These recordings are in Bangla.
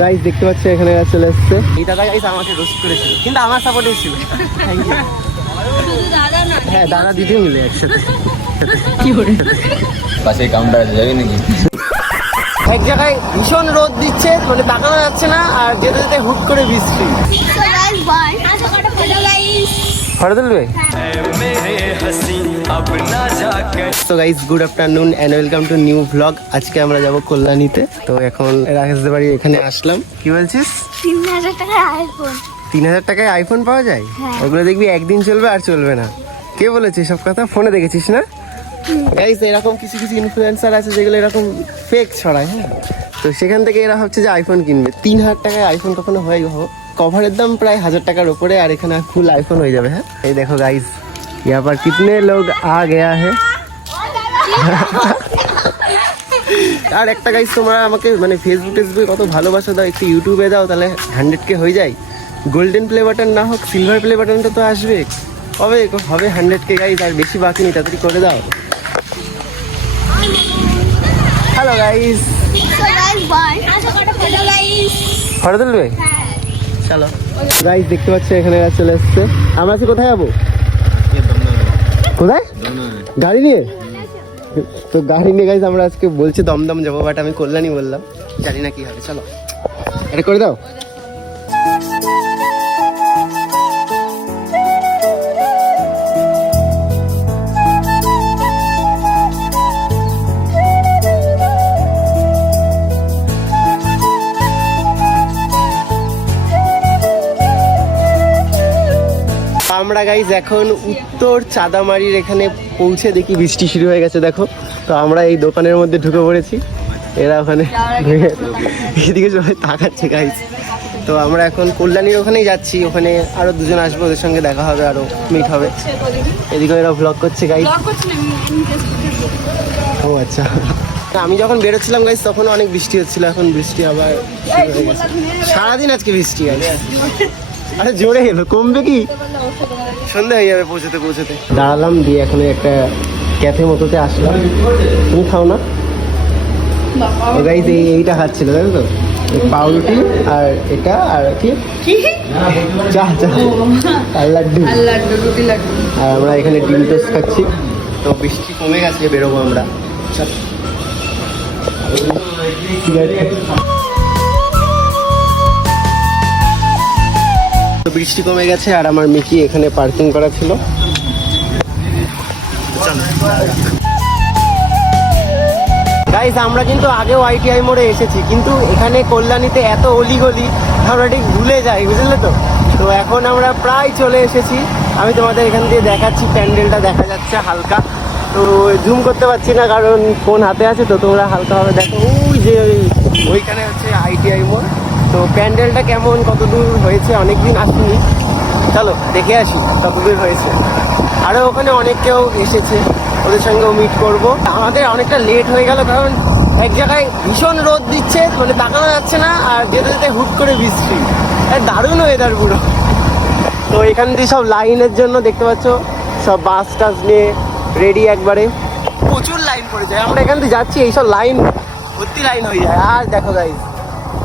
গাইস দেখতে পাচ্ছ এখানে চলে এসেছে এই দাদা। গাইস আমাকে রোস্ট করেছিল কিন্তু আমার সাপোর্টে ছিল। Thank you. শুধু দাদা না, হ্যাঁ দাদা দিদি মিলে একসাথে। কি করে পাশে কাউন্টার আছে, যাবি নাকি? এক জায়গায় ভীষণ রোদ দিচ্ছে, মানে তাকানো যাচ্ছে না, আর যেতে যেতে হুট করে বৃষ্টি। ফটো তুলবে? তো guys good afternoon and welcome to new vlog. আজকে আমরা যাব কল্যাণীতে। তো এখন রাকেশদের বাড়ি এখানে আসলাম। কি বলছিস? 3000 টাকার আইফোন। 3000 টাকায় আইফোন পাওয়া যায়? ওগুলো দেখবি একদিন চলবে আর চলবে না। কে বলেছে সব কথা? ফোনে দেখেছিস না? গাইস এরকম কিছু কিছু ইনফ্লুয়েন্সার আছে যেগুলো এরকম ফেক ছড়ায়। হ্যাঁ, তো সেখান থেকে এরা ভাবছে যে আইফোন কিনবে। 3000 টাকায় আইফোন কখনো হয়? কভারের দাম প্রায় 1000 টাকার উপরে, আর এখানে ফুল আইফোন হয়ে যাবে। হ্যাঁ, এই দেখো গাইস यहाँ पर कितने लोग आ गया है। আর একটা গাইস তোমরা আমাকে মানে ফেসবুকে কত ভালোবাসা দাও, একটু ইউটিউবে দাও, তাহলে 100K হয়ে যায়। গোল্ডেন প্লে বাটন না হোক, সিলভার প্লে বাটনটা তো আসবে। কবে হবে 100K গাইস? আর বেশি বাকি নেই, তাড়াতাড়ি করে দাও। হ্যালো গাইস, ফটো তুলবে? চলো গাইস দেখতে পাচ্ছ এখানে চলে এসছে। আমরা আজকে কোথায় যাবো? কোথায়? গাড়ি নিয়ে? তো গাড়ি নিয়ে গাইস আমরা আজকে বলছি দমদম যাবো, বাট আমি কল্যাণী বললাম, জানি না কি হবে। চলো এটা করে দাও। আমরা গাইজ এখন উত্তর চাঁদামারির এখানে পৌঁছে দেখি বৃষ্টি শুরু হয়ে গেছে। দেখো, তো আমরা এই দোকানের মধ্যে ঢুকে পড়েছি, এরা ওখানে এদিকে সবাই তাকাচ্ছে গাইজ। তো আমরা এখন কল্যাণীর ওখানেই যাচ্ছি, ওখানে আরো দুজন আসবে, ওদের সঙ্গে দেখা হবে, আরো মিট হবে। এদিকে এরা ভ্লগ করছে গাইজ। ও আচ্ছা, আমি যখন বেরোচ্ছিলাম গাইজ তখন অনেক বৃষ্টি হচ্ছিল, এখন বৃষ্টি আবার সারাদিন আজকে বৃষ্টি গাইজ। আরে জোরে এলো, কমবে কি? সন্ধ্যা হয়ে যাবে পৌঁছতে পৌঁছতে। দাঁড়ালাম, দিয়ে এখন একটা ক্যাফে মতোতে আসলাম। তুমি খাও না? গাইস এইটা খাচ্ছিল, জানো তো, পাউরুটি আর এটা আর কি চা চা আর লাড্ডু। আর আমরা এখানে ডিম টোস্ট খাচ্ছি। তো বৃষ্টি কমে গেছে, বেরোবো আমরা। বৃষ্টি কমে গেছে, আর আমার মিকি এখানে পার্কিং করা ছিল। গাইস আমরা কিন্তু আগেও ITI মোড়ে এসেছি, কিন্তু এখানে কল্যাণীতে এত অলিগলি আমরা ঠিক ভুলে যাই, বুঝলে তো। তো এখন আমরা প্রায় চলে এসেছি। আমি তোমাদের এখান দিয়ে দেখাচ্ছি, প্যান্ডেলটা দেখা যাচ্ছে হালকা। তো জুম করতে পারছি না কারণ ফোন হাতে আছে, তো তোমরা হালকাভাবে দেখো। ওই যে ওইখানে হচ্ছে ITI মোড়। তো প্যান্ডেলটা কেমন, কত দূর হয়েছে, অনেকদিন আসিনি, চলো দেখে আসি কত দূর হয়েছে। আরও ওখানে অনেক কেউ এসেছে, ওদের সঙ্গেও মিট করব। আমাদের অনেকটা লেট হয়ে গেল কারণ এক জায়গায় ভীষণ রোদ দিচ্ছে, মানে তাকানো যাচ্ছে না, আর যেতে যেতে হুট করে বৃষ্টি। দারুণ ওয়েদার পুরো। তো এখান দিয়ে সব লাইনের জন্য দেখতে পাচ্ছ সব বাস টাস নিয়ে রেডি, একবারে প্রচুর লাইন পড়ে যায়। আমরা এখান দিয়ে যাচ্ছি, এইসব লাইন ভর্তি লাইন হয়ে যায়। আর দেখো গাইস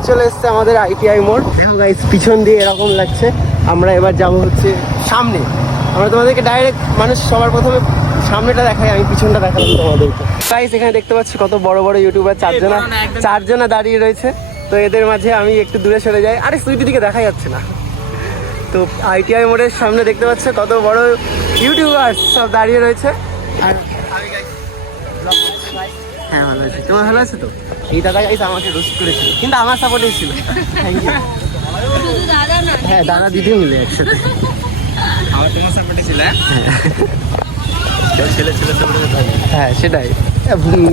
চলে এসছে আমাদের ITI মোড়। দেখো গাইস পিছন দিয়ে এরকম লাগছে। আমরা এবার যাব হচ্ছে সামনে। আমরা তোমাদেরকে ডাইরেক্ট মানুষ সবার প্রথমে সামনেটা দেখাই, আমি পিছনটা দেখালাম তোমাদেরকে। গাইস এখানে দেখতে পাচ্ছি কত বড় বড় ইউটিউবার, চারজনা দাঁড়িয়ে রয়েছে। তো এদের মাঝে আমি একটু দূরে সরে যাই। আরে সুইটি দিকে দেখা যাচ্ছে না। তো ITI মোড়ের সামনে দেখতে পাচ্ছ কত বড় ইউটিউবার সব দাঁড়িয়ে রয়েছে। আর হ্যাঁ ভালো আছে, তোমার ভালো আছে তো? এই দাদা গাইস আমাকে রোস্ট করেছিল কিন্তু আমার সাপোর্টে ছিল। Thank you. শুধু দাদা না, হ্যাঁ দাদা দিদি মিলে একসাথে। আমার তোমার সাপোর্টে ছিল। ছেলে ছেলে সাপোর্টে থাকে। হ্যাঁ সেটাই,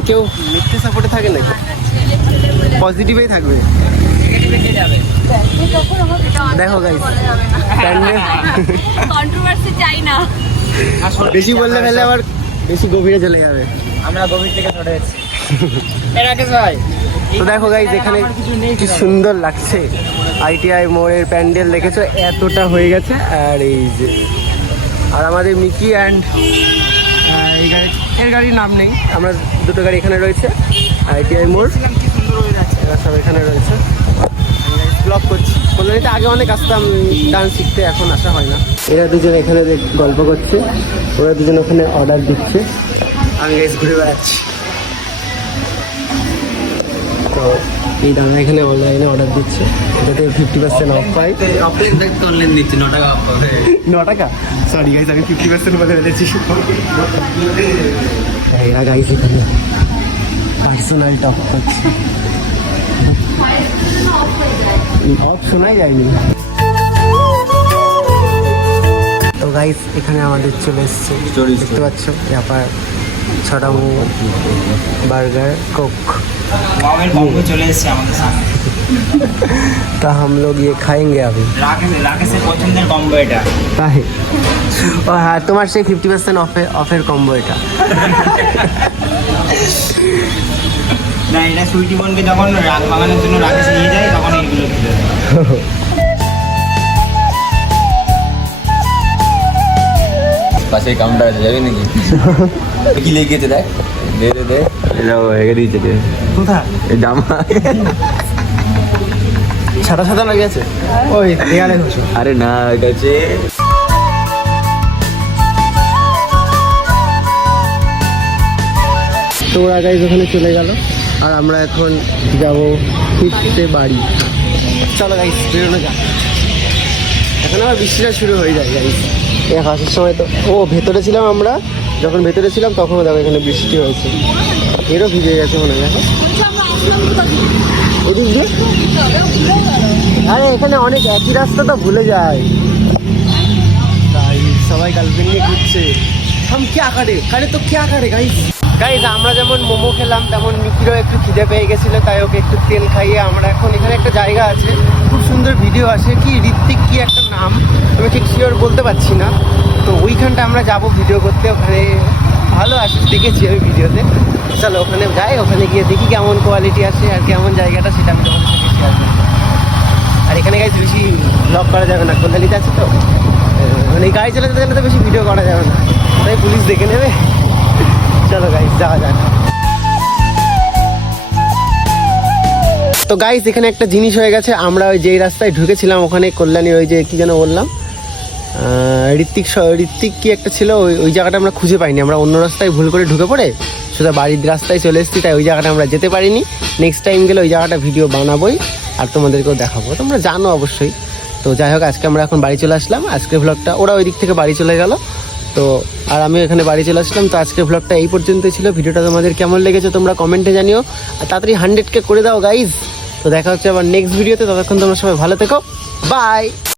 কেউ মিথ্যে সাপোর্টে থাকে নাকি? পজিটিভই থাকবে। দেখো গাইস কন্ট্রোভার্সি চাই না। বেশি বললে ফেলে আবার বেশি গভীরে চলে যাবে। আমরা গভীর থেকে চলে এসেছি। রাকেশ ভাই, তো দেখো গাইস এখানে কি সুন্দর লাগছে ITI মোড়ের প্যান্ডেল, দেখেছো এতটা হয়ে গেছে। আর এই যে আর আমাদের মিকি অ্যান্ড এই গাড়ি, এর গাড়ির নাম নেই, আমরা দুটো গাড়ি এখানে রয়েছে। ITI মোড়, এরা সব এখানে রয়েছে। করছি। কল্যাণীতে আগে অনেক আসতাম ডান্স শিখতে, এখন আসা হয় না। এরা দুজন এখানে গল্প করছে, ওরা দুজন ওখানে অর্ডার দিচ্ছে, আমি গাইস ঘুরে বেড়াচ্ছি। তো এই দাদা এখানে অনলাইনে অর্ডার দিচ্ছে, এটাতে 50% অফ পাই। অনলাইন দিচ্ছি 9 টাকা অফ পাবে। 9 টাকা? সরি গাইস, আমি 50% বলে ফেলেছি। এরা গাইস এখানে পার্সোনাল টক করছে, অফ শোনাই যায়নি। তো গাইস এখানে আমাদের চলে এসছে, দেখতে পাচ্ছ ব্যাপার, 6টা মোমো, বার্গার, কোক। মামের কম্বো চলে এসেছে আমাদের সামনে। तो हम लोग ये खाएंगे अभी। রাকেশের পছন্দের কম্বো এটা। তাই? ও হ্যাঁ, তোমার সেই 50% অফের কম্বো এটা। না, এটা সুইটি বোনকে যখন রাগ ভাঙানোর জন্য রাকেশ নিয়ে যায় তখন এইগুলো খেতে দেয়। পাশে কাউন্টার আছে, যাবি নাকি? কি লেগে গেছে দেখ, দে দে দে, এটাও হেগে দিয়েছে, দে কোথায়? এই জামা। সাদা সাদা লাগে আছে ওই দেয়ালে ঘষো। আরে না, এটা হচ্ছে তো ওরা গাইজ ওখানে চলে গেল, আর আমরা এখন যাবো ফিরতে বাড়ি। চলো গাইজ বেরোনো যাক, এখন আবার বৃষ্টিটা শুরু হয়ে যায় গাইজ। এই হাসির সময় তো ভেতরে ছিলাম আমরা, যখন ভেতরে ছিলাম তখনও দেখো এখানে বৃষ্টি হয়েছে, এরও ভিজে গেছে মনে হয়। দেখো ওদিক দিয়ে, আরে এখানে অনেক একই রাস্তা তো ভুলে যায় তাই সবাই গার্লফ্রেন্ড নিয়ে ঘুরছে। হাম ক্যা করে তো ক্যা করে গাইস। গাইস আমরা যেমন মোমো খেলাম তেমন মিকিরও একটু খিদে পেয়ে গেছিল, তাই ওকে একটু তেল খাইয়ে আমরা এখন এখানে একটা জায়গা আছে, খুব সুন্দর ভিডিও আসে, কি ঋত্বিক কি একটা নাম, আমি ঠিক শিওর বলতে পারছি না। তো ওইখানটা আমরা যাব ভিডিও করতে, ওখানে ভালো আসে দেখেছি আমি ভিডিওতে। চলো ওখানে যাই, ওখানে গিয়ে দেখি কেমন কোয়ালিটি আসে আর কেমন জায়গাটা, সেটা আমি তোমাদের সাথে শেয়ার করবো। আর এখানে গাইজ বেশি ব্লগ করা যাবে না, কল্যাণীতে আছে তো, মানে গাড়ি চালাতে গেলে তো বেশি ভিডিও করা যাবে না, তাই পুলিশ দেখে নেবে। চলো গাইজ যাওয়া যাক। তো গাইজ এখানে একটা জিনিস হয়ে গেছে, আমরা ওই যেই রাস্তায় ঢুকেছিলাম ওখানে কল্যাণীর ওই যে কি যেন বললাম, ঋত্বিক কি একটা ছিল, ওই জায়গাটা আমরা খুঁজে পাইনি, আমরা অন্য রাস্তায় ভুল করে ঢুকে পড়ে সোজা বাড়ির রাস্তায় চলে এসেছি, তাই ওই জায়গাটা আমরা যেতে পারিনি। নেক্সট টাইম গেলে ওই জায়গাটা ভিডিও বানাবোই আর তোমাদেরকেও দেখাবো, তোমরা জানো অবশ্যই। তো যাই হোক, আজকে আমরা এখন বাড়ি চলে আসলাম, আজকের ভ্লগটা, ওরা ওই দিক থেকে বাড়ি চলে গেল, তো আর আমি এখানে বাড়ি চলে আসলাম। তো আজকের ভ্লগটা এই পর্যন্তই ছিল, ভিডিওটা তোমাদের কেমন লেগেছে তোমরা কমেন্টে জানিও, আর তাড়াতাড়ি 100K করে দাও গাইজ। তো দেখা হচ্ছে আবার নেক্সট ভিডিওতে, ততক্ষণ তোমরা সবাই ভালো থেকো, বাই।